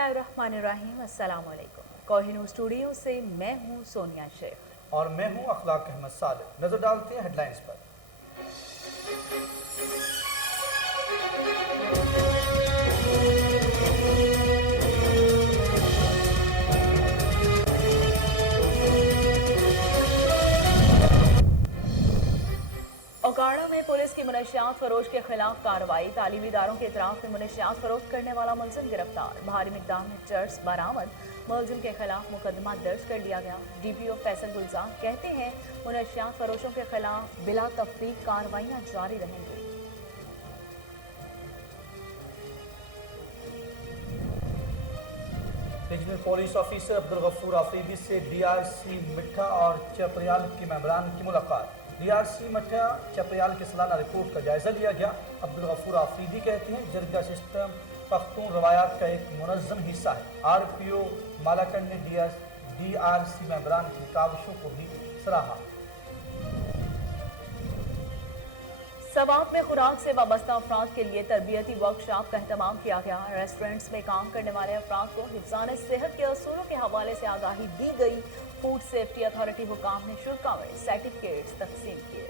बिस्मिल्लाहिर्रहमानिर्रहीम, अस्सलाम वालेकुम। कोहिनूर स्टूडियो से मैं हूँ सोनिया शेख और मैं हूँ अखलाक अहमद सादिक। नजर डालते हैं हेडलाइंस पर। ओकाड़ा में पुलिस की मुनशियात फरोश के खिलाफ कार्रवाई। तालीमी इदारों के इतराफ में मुनशियात फरोख्त करने वाला मुलजिम गिरफ्तार। भारी मिकदार में चर्स बरामद। मुलजिम के खिलाफ मुकदमा दर्ज कर लिया गया। DPO फैसल गुलजार कहते हैं मुनशियात फरोशों के खिलाफ बिला तफरीक कार्रवाइयां जारी रहेंगी। Regional police officer Abdul Ghafoor Afridi से DRC मिठा और चपरियाल के मेंबरान की मुलाकात। DRC मिठा चपरियाल की सालाना रिपोर्ट का जायजा लिया गया। अब्दुल गफूर आफरीदी कहते हैं जरगा सिस्टम पख्तून रवायात का एक मुनज़्ज़म हिस्सा है। RPO मालाकंड ने DRC मेंबरान की काविशों को भी सराहा। सवाब में खुराक से वाबस्ता अफराद के लिए तरबियती वर्कशॉप का एहतमाम किया गया। रेस्टोरेंट्स में काम करने वाले अफराद को हिफ्ज़ान सेहत के असूलों के हवाले से आगाही दी गई। फूड सेफ्टी अथॉरिटी हुकाम ने शुल्का में सर्टिफिकेट्स तकसीम किए।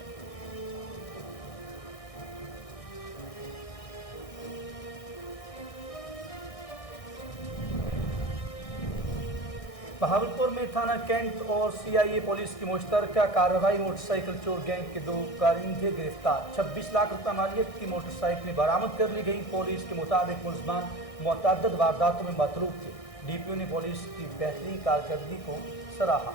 बहावलपुर में थाना कैंट और CIA पुलिस की मुश्तरका कार्रवाई। मोटरसाइकिल चोर गैंग के 2 कारिंदे गिरफ्तार। 26 लाख रुपए मालियत की मोटरसाइकिलें बरामद कर ली गई। पुलिस के मुताबिक मुलजमान मुतअद्दिद वारदातों में मतरूफ थे। DPO ने पुलिस की बेहतरीन कारकर्दगी को सराहा।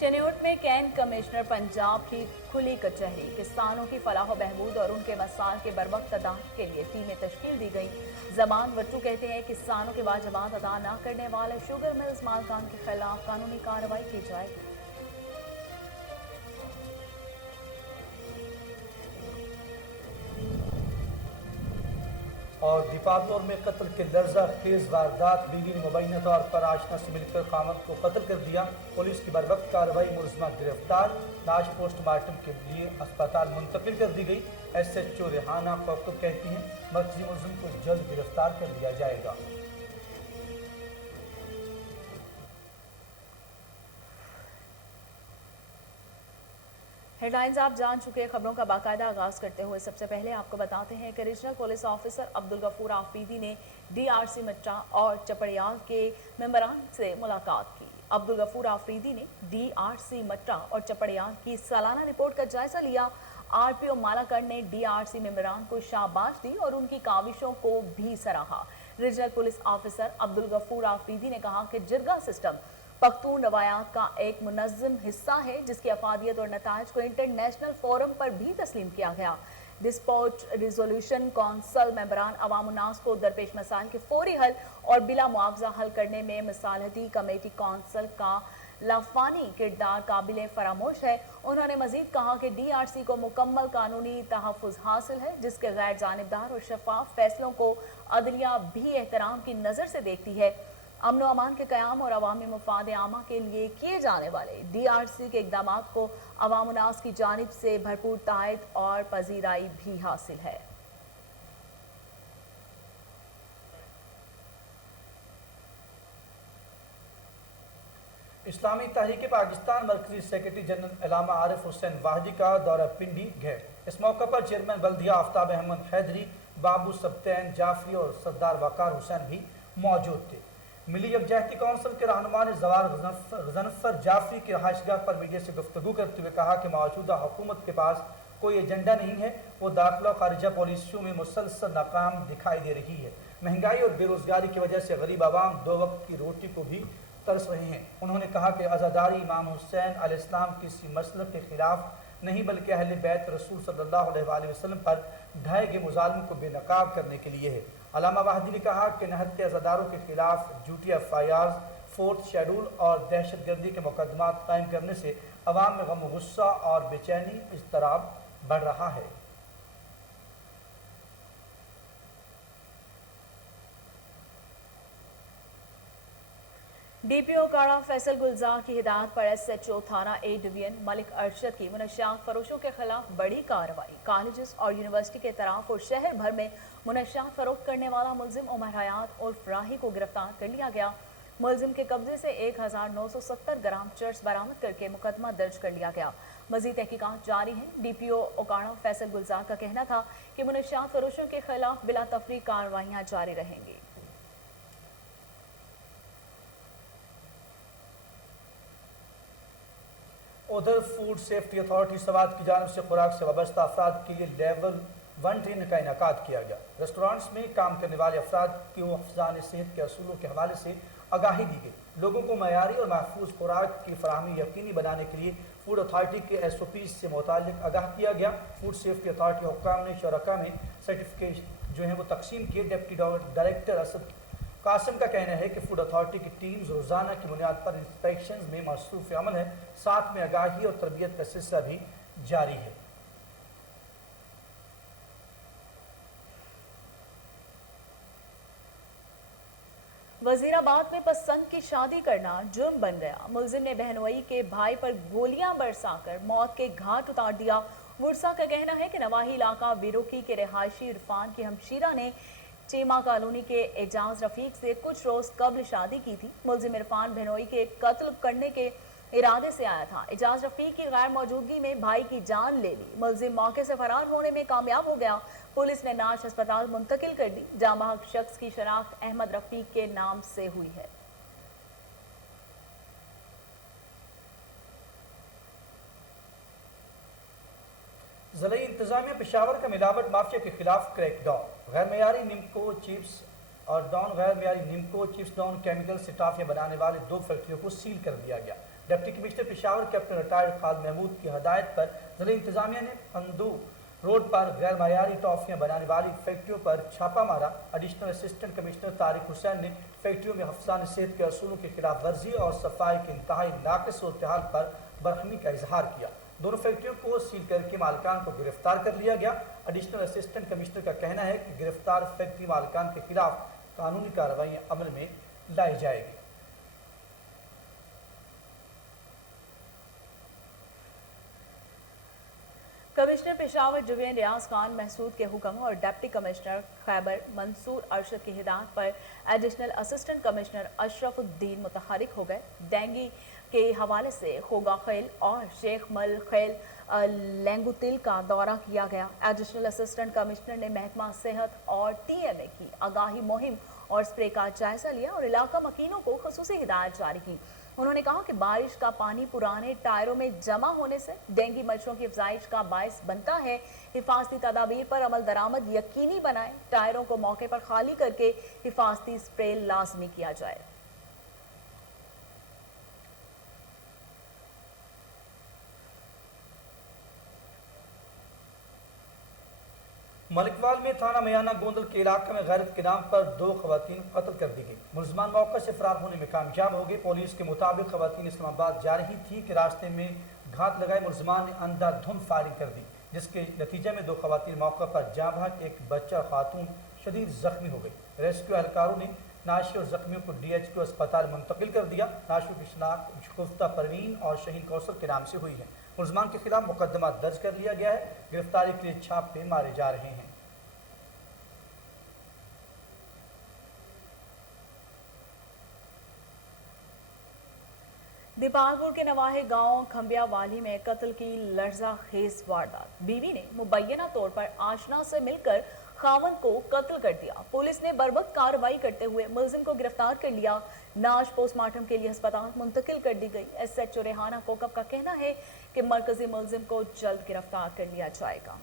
चनियोट में कैंट कमिश्नर पंजाब की खुली कचहरी। किसानों की फलाह बहबूद और उनके मसाल के बरवक्त अदा के लिए टीमें तश्कील दी गई। जमान वट्टू कहते हैं किसानों के वाजिबात अदा न करने वाले शुगर मिल्स मालकान के खिलाफ कानूनी कार्रवाई की जाएगी। और दीपावली में कत्ल के लर्जा खेज वारदात। बीवी ने मुबैना तौर पर आशना से मिलकर खामद को कत्ल कर दिया। पुलिस की बरवक्त कार्रवाई, मुलजमा गिरफ्तार। लाश पोस्टमार्टम के लिए अस्पताल मुंतकिल कर दी गई। SHO रेहाना कौकब कहती हैं मर्कजी मुलजिम को जल्द गिरफ्तार कर लिया जाएगा। हेडलाइंस आप जान चुके। खबरों का बाकायदा आगाज करते हुए सबसे पहले आपको बताते हैं कि regional police officer Abdul Ghafoor Afridi ने DRC मिट्टा और चपड़ियाल के मेंबरान से मुलाकात की। अब्दुल गफूर आफरीदी ने DRC मिट्टा और चपड़ियाल की सालाना रिपोर्ट का जायजा लिया। RPO मालाकंड ने DRC मेंबरान को शाबाश दी और उनकी काविशों को भी सराहा। Regional police officer Abdul Ghafoor Afridi ने कहा कि जरगा सिस्टम पख्तून रवायात का एक मुनज़्ज़म हिस्सा है जिसकी अफादियत और नताइज को इंटरनेशनल फोरम पर भी तस्लीम किया गया। डिस्पोट रिजोल्यूशन कौंसल मेंबरान अवाम उन्नास को दरपेश मसाइल के फौरी हल और बिला मुआवजा हल करने में मसालहती कमेटी कौंसल का लाफानी किरदार काबिल फरामोश है। उन्होंने मजीद कहा कि DRC को मुकम्मल कानूनी तहफ़्फ़ुज़ हासिल है जिसके गैर जानिबदार और शफाफ फैसलों को अदलिया भी एहतराम की नज़र से देखती है। अमन व अमान के क़याम और अवामी मुफाद आमा के लिए किए जाने वाले DRC के इक़दामात को अवाम उन्नास की जानिब से भरपूर तायद और पजीराई भी हासिल है। इस्लामी तहरीक पाकिस्तान मरकजी सेक्रेटरी जनरल अल्लामा आरिफ हुसैन वाहिदी का दौरा पिंडी गए। इस मौके पर चेयरमैन बल्दिया आफ्ताब अहमद हैदरी, बाबू सब्तैन जाफरी और सरदार वकार हुसैन भी मौजूद थे। मिली यकजहती कौंसिल के रहनुमा ने जवार गजनफर जाफरी की रहायशगाह पर मीडिया से गुफ्तगू करते हुए कहा कि मौजूदा हुकूमत के पास कोई एजेंडा नहीं है। वो दाखिला और खारिजा पॉलिसियों में मुसलसल नाकाम दिखाई दे रही है। महंगाई और बेरोजगारी की वजह से गरीब आवाम 2 वक्त की रोटी को भी तरस रहे हैं। उन्होंने कहा कि आज़ादारी इमाम हुसैन अलैहिस्सलाम किसी मसलक के खिलाफ नहीं बल्कि अहले बैत रसूल सल्लल्लाहु अलैहि वसल्लम पर ढाए गए मुजालिम को बेनकाब करने के लिए है। अल्लामा वाहिदी ने कहा कि निहत्ते अज़ादारों के खिलाफ झूठी FIRs, 4th शेड्यूल और दहशतगर्दी के मुकदमात कायम करने से अवाम में गम गुस्सा और बेचैनी इज़्तिराब बढ़ रहा है। डीपीओ काड़ा फैसल गुलजार की हिदायत पर एसएचओ थाना ए डिवीजन मलिक अरशद की मुनशियात फरोशों के खिलाफ बड़ी कार्रवाई। कॉलेजेस और यूनिवर्सिटी के तरफ और शहर भर में मुनशियात फरोख्त करने वाला मुलजिम उमर हयात उर्फ राही को गिरफ्तार कर लिया गया। मुलजिम के कब्जे से 1970 ग्राम चर्स बरामद करके मुकदमा दर्ज कर लिया गया। मजीद तहकीकात जारी है। डीपीओ ओकाड़ा फैसल गुलजार का कहना था कि मुनशियात फरोशों के खिलाफ बिला तफरीक कार्रवाइयाँ जारी रहेंगी। उधर फूड सेफ्टी अथॉरिटी सवात की जानब से खुराक से वाबस्ता अफराद के लिए लेवल 1 ट्रेनिंग का इनकाद किया गया। रेस्टोरेंट्स में काम करने वाले अफराद को हिफ्ज़ान सेहत के असूलों के हवाले से आगाही दी गई। लोगों को मयारी और महफूज खुराक की फराहमी यकीनी बनाने के लिए फूड अथॉरिटी के SOPs से मुतालिक आगाह किया गया। फूड सेफ्टी अथॉरिटी हुक्काम ने शरका में सर्टिफिकेट जो है वो तकसीम किए। डिप्टी डायरेक्टर असद कासिम का कहना है कि फूड अथॉरिटी की टीम्स रोजाना की बुनियाद पर इंस्पेक्शन में मसरूफ अमल है, साथ में आगाही और तरबियत का सिलसिला भी जारी है। वजीराबाद में पसंद की शादी करना जुर्म बन गया। मुलजिम ने बहनोई के भाई पर गोलियां बरसाकर मौत के घाट उतार दिया। वुरसा का कहना है कि नवाही इलाका विरोकी के रिहायशी इरफान की हमशीरा ने चीमा कॉलोनी के एजाज रफीक से कुछ रोज कबल शादी की थी। मुलजिम इरफान बहनोई के कत्ल करने के इरादे से आया था। एजाज रफीक की गैर मौजूदगी में भाई की जान ले ली। मुलजिम मौके से फरार होने में कामयाब हो गया। पुलिस ने नाश अस्पताल मुंतकिल कर दी। जामबहक शख्स की शनाख्त अहमद रफीक के नाम से हुई है। ज़िला इंतजामिया पेशावर का मिलावट माफिया के खिलाफ क्रैकडाउन। गैर मयारी निम्को चिप्स और डॉन गैर मयारी निम्को चिप्स डॉन केमिकल से टाफियाँ बनाने वाले 2 फैक्ट्रियों को सील कर दिया गया। Deputy commissioner Peshawar captain retired Khalid Mahmood की हदायत पर ज़िला इंतजामिया ने फंदू रोड पर गैर मयारी टॉफियाँ बनाने वाली फैक्ट्रियों पर छापा मारा। Additional assistant commissioner Tariq Hussain ने फैक्ट्रियों में हिफ्ज़ान सेहत के असूलों की खिलाफ वर्जी और सफाई के इंतहाई नाक़िस सूरत-ए-हाल पर बरहमी का इजहार किया। दोनों फैक्ट्रियों को सील करके मालिकान को गिरफ्तार कर लिया गया। एडिशनल असिस्टेंट कमिश्नर का कहना है कि गिरफ्तार फैक्ट्री मालिकान के खिलाफ कानूनी कार्रवाई अमल में लाई जाएगी। कमिश्नर पेशावर जुवेन रियाज खान महसूद के हुक्म और डिप्टी कमिश्नर खैबर मंसूर अरशद की हिदायत पर एडिशनल असिस्टेंट कमिश्नर अशरफुद्दीन मुतहरिक हो गए। डेंगी के हवाले से खोगा खेल और शेख मल खेल लेंगुतिल का दौरा किया गया। एडिशनल असिस्टेंट कमिश्नर ने महकमा सेहत और TMA की आगाही मुहिम और स्प्रे का जायजा लिया और इलाका मकीनों को खुसूसी हिदायत जारी की। उन्होंने कहा कि बारिश का पानी पुराने टायरों में जमा होने से डेंगू मच्छरों की अफजाइश का बायस बनता है। हिफाजती तदाबीर पर अमल दरामद यकीनी बनाएं। टायरों को मौके पर खाली करके हिफाजती स्प्रे लाजमी किया जाए। मलिकवाल में थाना मयाना गोंदल के इलाके में गैरत के नाम पर 2 खवातीन कत्ल कर दी गई। मुलजमान मौके से फरार होने में कामयाब हो गए। पुलिस के मुताबिक खवातीन इस्लामाबाद जा रही थी कि रास्ते में घात लगाए मुलजमान ने अंधाधुंध फायरिंग कर दी, जिसके नतीजे में 2 खवातीन मौके पर जाँ बहक, एक बच्चा खातून शदीद जख्मी हो गई। रेस्क्यू एहलकारों ने नाशी और जख्मियों को DHQ अस्पताल मुंतकिल कर दिया। नाशियों की शनाख्त गुफ्ता परवीन और शहीन कौसर के नाम से हुई है। मुलजमान के खिलाफ मुकदमा दर्ज कर लिया गया है। गिरफ्तारी के लिए छापे मारे जा रहे हैं। दीपालपुर के नवाहे गांव खंबिया वाली में कत्ल की लर्जा खेज वारदात। बीवी ने मुबैना तौर पर आशना से मिलकर खावन को कत्ल कर दिया। पुलिस ने बर्वक्त कार्रवाई करते हुए मुलजिम को गिरफ्तार कर लिया। नाश पोस्टमार्टम के लिए अस्पताल मुंतकिल कर दी गई। SHO रेहाना कोकब का कहना है कि मरकजी मुलजिम को जल्द गिरफ्तार कर लिया जाएगा।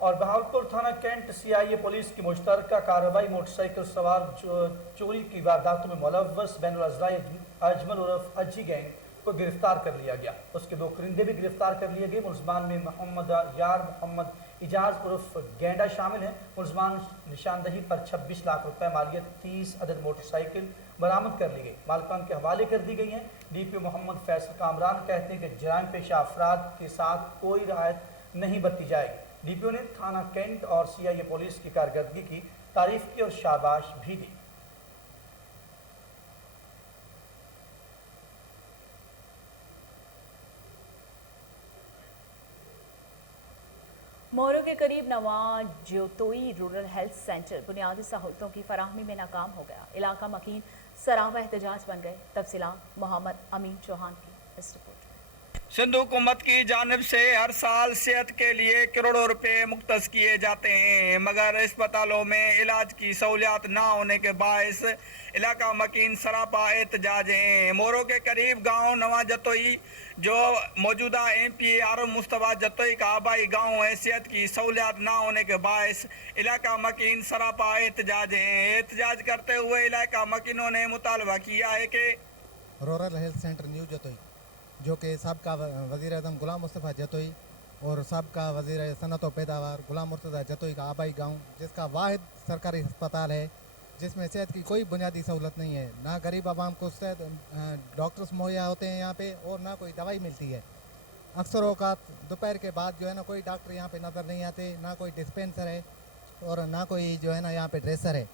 और बहावलपुर थाना कैंट CIA पुलिस की मुश्तरका कार्रवाई मोटरसाइकिल सवार चोरी की वारदातों में मुलव्वस बैनुल अज़राई अजमल उर्फ अज्जी गैंग को गिरफ्तार कर लिया गया। उसके 2 करिंदे भी गिरफ्तार कर लिए गए। मुलजमान में मोहम्मद यार मोहम्मद इजाज उर्फ गेंडा शामिल हैं। मुलजमान निशानदही पर 26 लाख रुपए मालियत 30 अदद मोटरसाइकिल बरामद कर ली गई, मालिकान के हवाले कर दी गई हैं। DPO मोहम्मद फैसल कामरान कहते हैं कि जराइम पेशा अफराद के साथ कोई रियायत नहीं बरती जाएगी। DPO ने थाना कैंट और CIA पुलिस की कारकर्दगी की तारीफ की और शाबाश भी दी। मोरो के करीब नवा ज्योतोई रूरल हेल्थ सेंटर बुनियादी सहूलतों की फराहमी में नाकाम हो गया। इलाका मकीन सराबा एहतजाज बन गए। तफसीलात मोहम्मद अमीन चौहान की इस रिपोर्ट में। सिंध हुकूमत की जानिब से हर साल सेहत के लिए करोड़ों रुपए मुख्तस किए जाते हैं, मगर अस्पतालों में इलाज की सहूलियात ना होने के बायस इलाका मकीन सरापा एहतजाज हैं। मोरो के करीब गांव नवा जतोई जो मौजूदा MP आरफ मुस्तफा जतोई का आबाई गांव है, सेहत की सहूलियात ना होने के बायस इलाका मकीन सरापा एहतजाज हैं। एहतजाज करते हुए इलाका मकीनों ने मुतालबा किया है कि rural health centre new Jatoi जो कि सबका वज़ीर आज़म गुलाम मुस्तफ़ा जतोई और सबका वज़ीर सनत व पैदावार गुलाम मुर्तज़ा जतोई का आबाई गांव, जिसका वाहिद सरकारी अस्पताल है जिसमें सेहत की कोई बुनियादी सहूलत नहीं है। ना गरीब आवाम को डॉक्टर्स मुहैया होते हैं यहाँ पे और ना कोई दवाई मिलती है। अक्सर औकात दोपहर के बाद जो है ना कोई डॉक्टर यहाँ पे नज़र नहीं आते, ना कोई डिस्पेंसर है और ना कोई जो है ना यहाँ पे ड्रेसर है।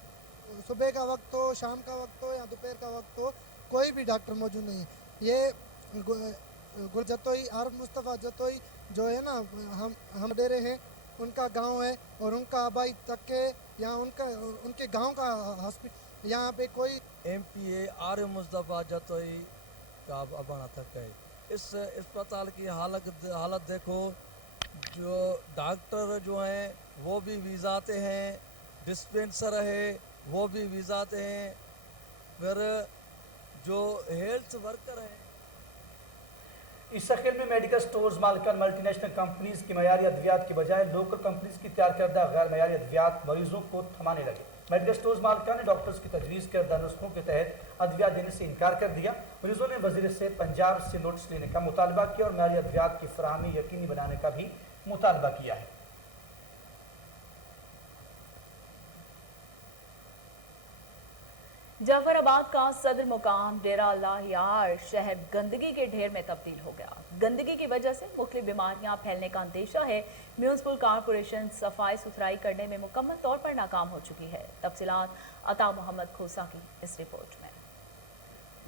सुबह का वक्त हो, शाम का वक्त हो या दोपहर का वक्त हो, कोई भी डॉक्टर मौजूद नहीं है। ये गुल जतोई आरफ मुस्तफ़ा जतोई जो है ना हम डेरे हैं, उनका गांव है और उनका आबाई तक के यहाँ उनके गांव का हॉस्पिटल यहाँ पे कोई MPA आरफ मुस्तफ़ा जतोई का अबाना तक है। इस अस्पताल की हालत देखो, जो डॉक्टर जो हैं वो भी वीज़ाते हैं, डिस्पेंसर है वो भी वीज़ाते हैं, फिर जो हेल्थ वर्कर हैं। इस शक्ल में मेडिकल स्टोर्स मालिकान मल्टीनेशनल कंपनीज की मयारी अद्वियात की बजाय लोकल कंपनीज की तैयार करदा गैर मयारी अद्वियात मरीजों को थमाने लगे। मेडिकल स्टोर्स मालिकान ने डॉक्टर्स की तजवीज़ करदा नुस्खों के तहत अद्वियात देने से इनकार कर दिया। मरीजों ने वजीर से पंजाब से नोटिस लेने का मुतालबा किया और मयारी अद्वियात की फराहमी यकीनी बनाने का भी मुतालबा किया है। जाफराबाद का सदर मुकाम डेरा अल्लाह यार शहर गंदगी के ढेर में तब्दील हो गया। गंदगी की वजह से मुख्तलिफ बीमारियां फैलने का अंदेशा है। म्यूनसिपल कॉरपोरेशन सफाई सुथराई करने में मुकम्मल तौर पर नाकाम हो चुकी है। तफसीलात अता मोहम्मद खोसा की इस रिपोर्ट में।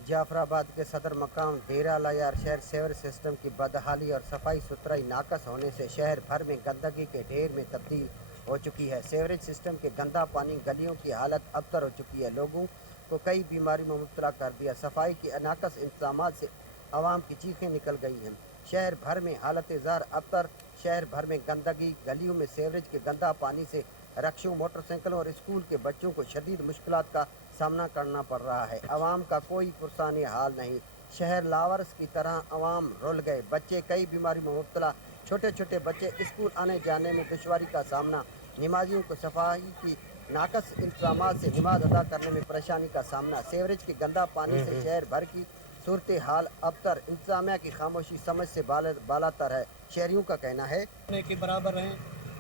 जाफराबाद के सदर मकाम डेरा अल्लाह यार शहर सेवर सिस्टम की बदहाली और सफाई सुथराई नाकस होने से शहर भर में गंदगी के ढेर में तब्दील हो चुकी है। सेवरेज सिस्टम के गंदा पानी गलियों की हालत अबतर हो चुकी है, लोगों को कई बीमारी में मुब्तला कर दिया। सफाई की नाकस इंतजाम से आवाम की चीखें निकल गई हैं। शहर भर में हालत ज़ार अबतर, शहर भर में गंदगी, गलियों में सेवरेज के गंदा पानी से रक्षों, मोटरसाइकिलों और स्कूल के बच्चों को शदीद मुश्किलात का सामना करना पड़ रहा है। आवाम का कोई पुरसानी हाल नहीं। शहर लावारिस की तरह आवाम रुल गए। बच्चे कई बीमारी में मुब्तला, छोटे छोटे बच्चे स्कूल आने जाने में दुश्वारी का सामना, नमाजियों को सफाई की नाकस इंतजाम से नमाज अदा करने में परेशानी का सामना, सेवरेज के गंदा पानी से शहर भर की सूरत हाल अबतर, इंतजामिया की खामोशी समझ से बालातर है। शहरियों का कहना है के बराबर हैं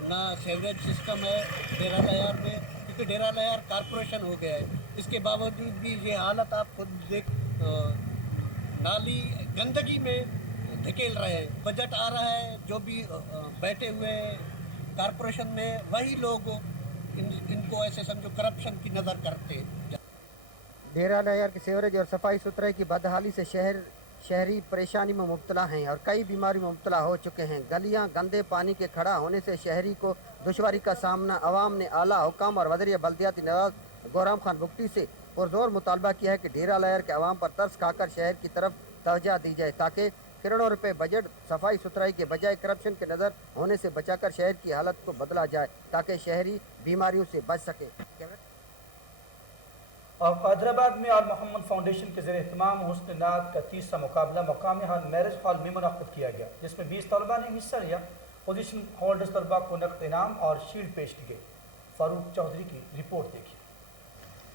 ना सेवरेज सिस्टम है डेरा अल्लाह में, क्योंकि डेरा अल्लाह कारपोरेशन हो गया है। इसके बावजूद भी ये हालत आप खुद देख, नाली गंदगी में धकेल रहे हैं। बजट आ रहा है, जो भी बैठे हुए कारपोरेशन में वही लोग इनको ऐसे समझो करप्शन की नज़र करते हैं। डेरा अल्लाह की सेवरेज और सफाई सुथराई की बदहाली से शहरी परेशानी में मुब्तला हैं और कई बीमारी में मुब्तला हो चुके हैं। गलियां गंदे पानी के खड़ा होने से शहरी को दुश्वारी का सामना। अवाम ने आला हुकाम और वज़ीर बल्दियाती नवाज गोराम खान बुगटी से पुरजोर मुतालबा किया है कि डेरा अल्लाह के अवाम पर तरस खाकर शहर की तरफ तवज्जो दी जाए, ताकि करोड़ों रुपए बजट सफाई सुथराई के बजाय करप्शन के नज़र होने से बचाकर शहर की हालत को बदला जाए, ताकि शहरी बीमारियों से बच सके। और हैदराबाद में आल मोहम्मद फाउंडेशन के ज़रिए एहतमाम हुस्न नात का तीसरा मुकाबला मकामी मैरिज हॉल में मुनक़्क़िद किया गया, जिसमें 20 तलबा ने हिस्सा लिया। पोजीशन होल्डर्स तलबा को नक़द इनाम और शील्ड पेश की गई। फारूक चौधरी की रिपोर्ट देखिए।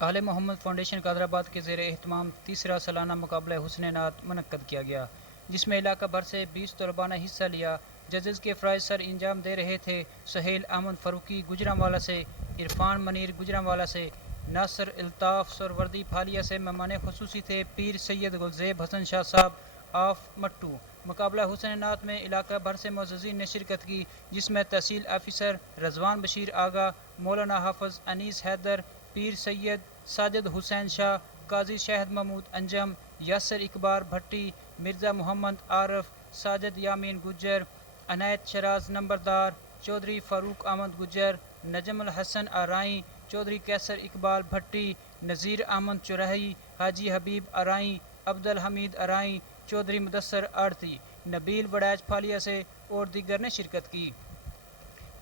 आल मोहम्मद फाउंडेशन का हैदराबाद के ज़रिए एहतमाम तीसरा सालाना मुकाबला हुस्न नात मुनक़्क़िद किया गया, जिसमें इलाका भर से 20 तलबा ने हिस्सा लिया। जजेस के फ़राइज़ सर इंजाम दे रहे थे सुहेल अहमद फ़ारूकी गुजरांवाला से, इरफान मनीर गुजरांवाला से, नासर अल्ताफ़ सरवर्दी फालिया से। मेहमान खुसूसी थे पीर सैयद गुलज़ेब हसन शाह साहब, ऑफ मट्टू। मुकाबला हुसैनात में इलाका भर से मुअज़्ज़िज़ीन ने शिरकत की, जिसमें तहसील ऑफिसर रजवान बशीर आगा, मौलाना हाफिज अनीस हैदर, पीर सैयद साजिद हुसैन शाह, काजी शहद महमूद अंजम, यासर इकबार भट्टी, मिर्ज़ा मोहम्मद आरफ, साजिद यामीन गुज्जर, अनायत शराज नंबरदार, चौधरी फ़ारूक अहमद गुज्जर, नजमुल हसन आराई, चौधरी कैसर इकबाल भट्टी, नज़ीर अहमद चुराही, हाजी हबीब आराई, अब्दुल हमीद आराई, चौधरी मुदस्सर आड़ती, नबील वड़ैच फालिया से और दीगर ने शिरकत की।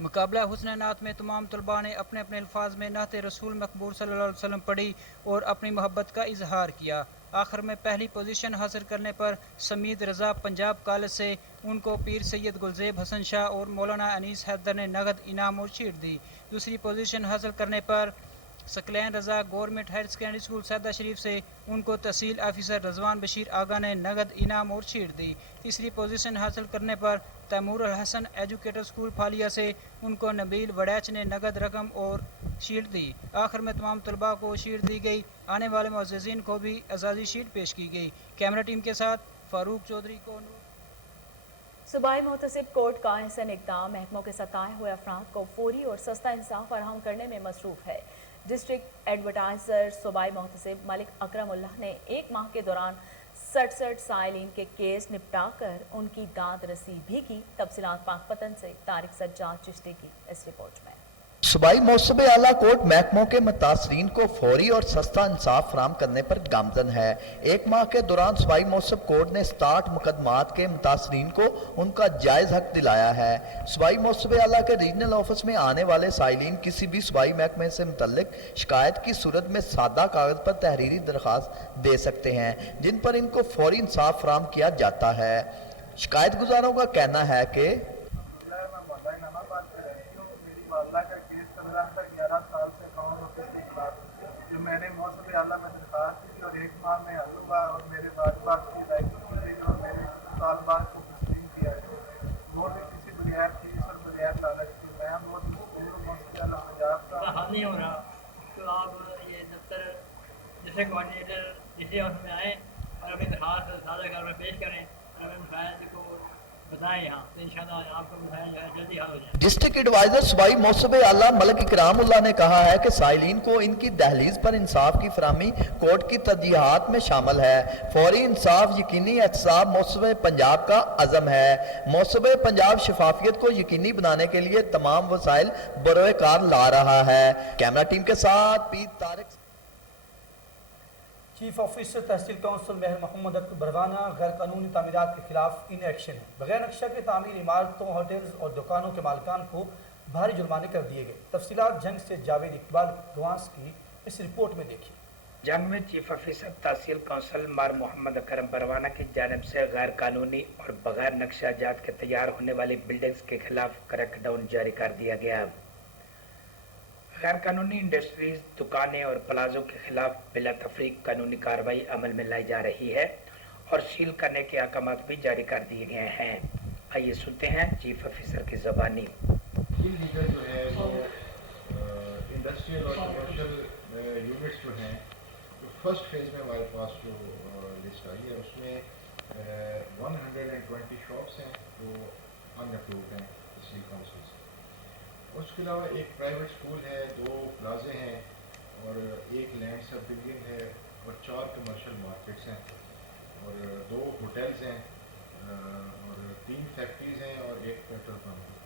मुकाबला हुस्न-ए-नात में तमाम तलबा ने अपने अपने अल्फाज में नात रसूल मकबूल सल्लल्लाहु अलैहि वसल्लम पढ़ी और अपनी मोहब्बत का इजहार किया। आखिर में पहली पोजीशन हासिल करने पर समीद रज़ा पंजाब कॉलेज से उनको पीर सैयद गुलज़ेब हसन शाह और मौलाना अनीस हैदर ने नगद इनाम और शीट दी। दूसरी पोजीशन हासिल करने पर सकलैन रज़ा गवर्नमेंट हायर सेकेंडरी स्कूल सैदा शरीफ से उनको तहसील ऑफिसर रजवान बशीर आगा ने नगद इनाम और शीट दी। तीसरी पोजीशन हासिल करने पर तैमूर अल हसन एजुकेटर स्कूल फालिया से उनको नबील वड़ैच ने नगद रकम और शीट दी। आखिर में तमाम तलबा को शीट दी गई। आने वाले मुअज़्ज़िज़ीन को भी एजाज़ी शीट पेश की गई। कैमरा टीम के साथ फारूक चौधरी को। सूबाई मुहतसिब कोर्ट का एहसन इक़दाम महकमों के सताए हुए अफराद को फौरी और सस्ता इंसाफ फराहम करने में मसरूफ़ है। डिस्ट्रिक्ट एडवर्टाइज़र सूबाई मुहतसिब मलिक अकरमुल्लाह ने एक माह के दौरान 67 साइलिन के केस निपटा कर उनकी दाद रसी भी की। तफसीलात पाकपतन से तारिक सज्जाद चिश्ती की इस रिपोर्ट में। सूबाई मौसबे आला कोर्ट महकमों के मुतासरीन को फौरी और सस्ता इंसाफ फराहम करने पर गामजन है। एक माह के दौरान सूबाई मौसब कोर्ट ने 60 मुकदमात के मुतासरीन को उनका जायज़ हक दिलाया है। सूबाई मौसबे आला के रीजनल ऑफिस में आने वाले साइलिन किसी भी सूबाई महकमे से मुतल्लिक शिकायत की सूरत में सादा कागज पर तहरीरी दरख्वास्त दे सकते हैं, जिन पर इनको फौरी इंसाफ फराहम किया जाता है। शिकायत गुजारों का कहना है कि मैंने मौसम आला में दरखास्त की और एक माह में हल हुआ और मेरे बात की राइटिंग की गई और मेरे साल बाद को तस्लीम किया है। वो भी किसी बगैर फीस और बगैर लालच की। मैं बहुत मशहूर मौसम आला पंजाब का हल नहीं हो रहा, तो आप ये दफ्तर जैसे कोऑर्डिनेटर जिसे ऑफिस में आए और अपनी दरखास्त साझा कर में पेश करें और हमें मसाइल को बताएं यहाँ, तो इंशाअल्लाह आपको मसाइल जल्दी हल हो जाए। डिस्ट्रिक्ट एडवाइजर सूबाई मौसबे आला मलिक इकरामुल्लाह ने कहा है कि साइलिन को इनकी दहलीज पर इंसाफ की फराहमी कोर्ट की तरजीहात में शामिल है। फौरी इंसाफ यकीनी एहतसाब मौसबे पंजाब का अज़म है। मौसबे पंजाब शफाफियत को यकीनी बनाने के लिए तमाम वसाइल बरोकार ला रहा है। कैमरा टीम के साथ पी तारिक। चीफ ऑफिसर तहसील काउंसिल महर मोहम्मद अकबर बरवाना गैर कानूनी तामीरात के खिलाफ इन एक्शन है। बगैर नक्शा के तामीर इमारतों, होटल्स और दुकानों के मालिकान को भारी जुर्माने कर दिए गए। तफसीलात जंग से जावेद इकबाल गवास की इस रिपोर्ट में देखिए। जंग में चीफ ऑफिसर तहसील काउंसिल मार मोहम्मद अकरम बरवाना की जानिब से गैर कानूनी और बगैर नक्शा जात के तैयार होने वाली बिल्डिंग्स के खिलाफ क्रैकडाउन जारी कर दिया गया। गैर कानूनी इंडस्ट्रीज, दुकानें और प्लाजों के खिलाफ बिला तफरीक कानूनी कार्रवाई अमल में लाई जा रही है और सील करने के अहकामात भी जारी कर दिए गए हैं। आइए सुनते हैं चीफ ऑफिसर की ज़बानी। जो है वो इंडस्ट्रियल और कमर्शियल यूनिट्स जो हैं, तो फर्स्ट फेज़ में हमारे पास जो लिस्ट आई है उसमें 120 शॉप्स हैं वो अनअप्रूव्ड हैं तहसील काउंसिल से। उसके अलावा एक प्राइवेट स्कूल है, 2 प्लाजे हैं और एक लैंड सब बिल्डिंग है और 4 कमर्शियल मार्केट्स हैं और 2 होटल्स हैं और 3 फैक्ट्रीज़ हैं और एक पेट्रोल पंप है।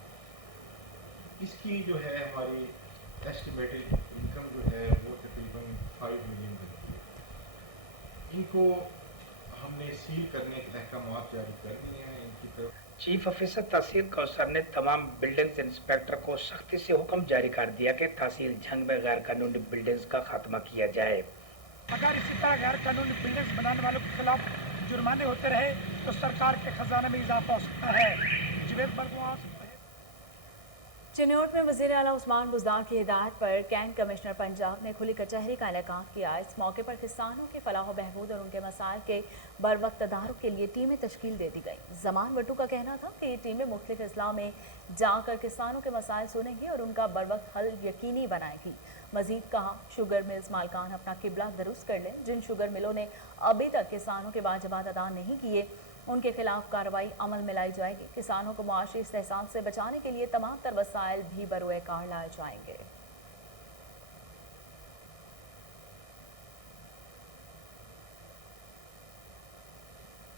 इसकी जो है हमारी एस्टिमेटेड इनकम जो है वो तकरीबन 5 मिलियन बनती है। इनको हमने सील करने के अहकामात जारी कर दिए हैं इनकी तरफ। चीफ ऑफिसर तहसील काउंसिल ने तमाम बिल्डिंग्स इंस्पेक्टर को सख्ती से हुक्म जारी कर दिया कि तहसील जंग में गैर कानूनी बिल्डिंग्स का खात्मा किया जाए। अगर इसी तरह गैर कानूनी बिल्डिंग्स बनाने वालों के खिलाफ जुर्माने होते रहे तो सरकार के खजाने में इजाफा हो सकता है। जुवेद बरगवास। चिन्नौट में वज़ीर आला उस्मान बुज़दार की हिदायत पर कैंट कमिश्नर पंजाब ने खुली कचहरी का इनेकाद किया। इस मौके पर किसानों के फलाह बहबूद और उनके मसाइल के बर वक्त तदारुक के लिए टीमें तश्कील दे दी गई। जमान वट्टू का कहना था कि ये टीमें मुख्तलिफ अजला में जाकर किसानों के मसाइल सुनेंगी और उनका बर वक्त हल यकीनी बनाएगी। मजीद कहा, शुगर मिल्स मालकान अपना किबला दुरुस्त कर लें। जिन शुगर मिलों ने अभी तक किसानों के वाजिबात अदा नहीं किए उनके खिलाफ कार्रवाई अमल में लाई जाएगी। किसानों को मुआशी इस्तेहसाल से बचाने के लिए तमाम तर वसाइल भी बरोए कार लाए जाएंगे।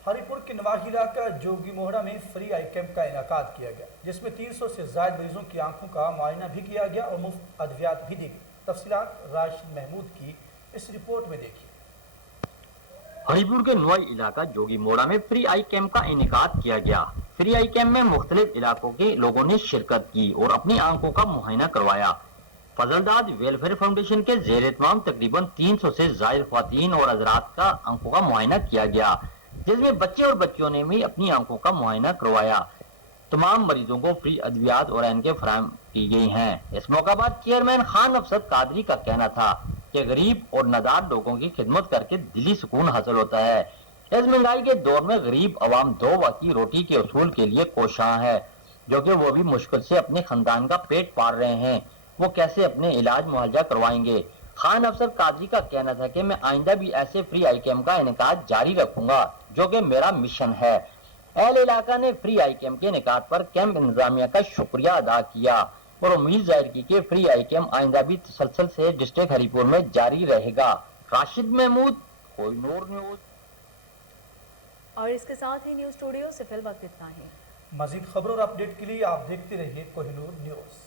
हरिपुर के नवाही इलाका जोगी मोहड़ा में फ्री आई कैंप का इनेकाद किया गया, जिसमें 300 से ज्यादा मरीजों की आंखों का मुआयना भी किया गया और मुफ्त अद्वियात भी दी गई। तफसीलात राशिद महमूद की इस रिपोर्ट में देखिए। हरिपुर के नवाई इलाका जोगी मोड़ा में फ्री आई कैंप का इनेकाद किया गया। फ्री आई कैंप में मुख्तलिफ इलाकों के लोगों ने शिरकत की और अपनी आंखों का मुआयना करवाया। फजलदाद वेलफेयर फाउंडेशन के ज़ेर इत्माम तकरीबन 300 से ज्यादा ख्वातीन और हजरात का आंखों का मुआयना किया गया, जिसमें बच्चे और बच्चियों ने भी अपनी आंखों का मुआयना करवाया। तमाम मरीजों को फ्री अद्वियात और एनके फराहम की गई हैं। इस मौका पर चेयरमैन खान अफसद कादरी का कहना था कि गरीब और नादार लोगों की खिदमत करके दिली सुकून हासिल होता है। इस महंगाई के दौर में गरीब अवाम 2 वक्त की रोटी के उसूल के लिए कोशां है, जो कि वो भी मुश्किल से अपने खानदान का पेट पाल रहे हैं। वो कैसे अपने इलाज मुआवजा करवाएंगे। खान अफसर कादरी का कहना था कि मैं आइंदा भी ऐसे फ्री आई कैंप का इनेकाद जारी रखूंगा, जो कि मेरा मिशन है। अहल इलाका ने फ्री आई कैंप के इनेकाद पर कैंप इंतजामिया का शुक्रिया अदा किया और उम्मीद जाहिर की कि फ्री आई कैंप आइंदा भी तसलसल से डिस्ट्रिक्ट हरिपुर में जारी रहेगा। राशिद महमूद, कोहिनूर न्यूज। और इसके साथ ही न्यूज स्टूडियो से फिल वक्त इतना ही। मजीद खबरों और अपडेट के लिए आप देखते रहिए कोहिनूर न्यूज।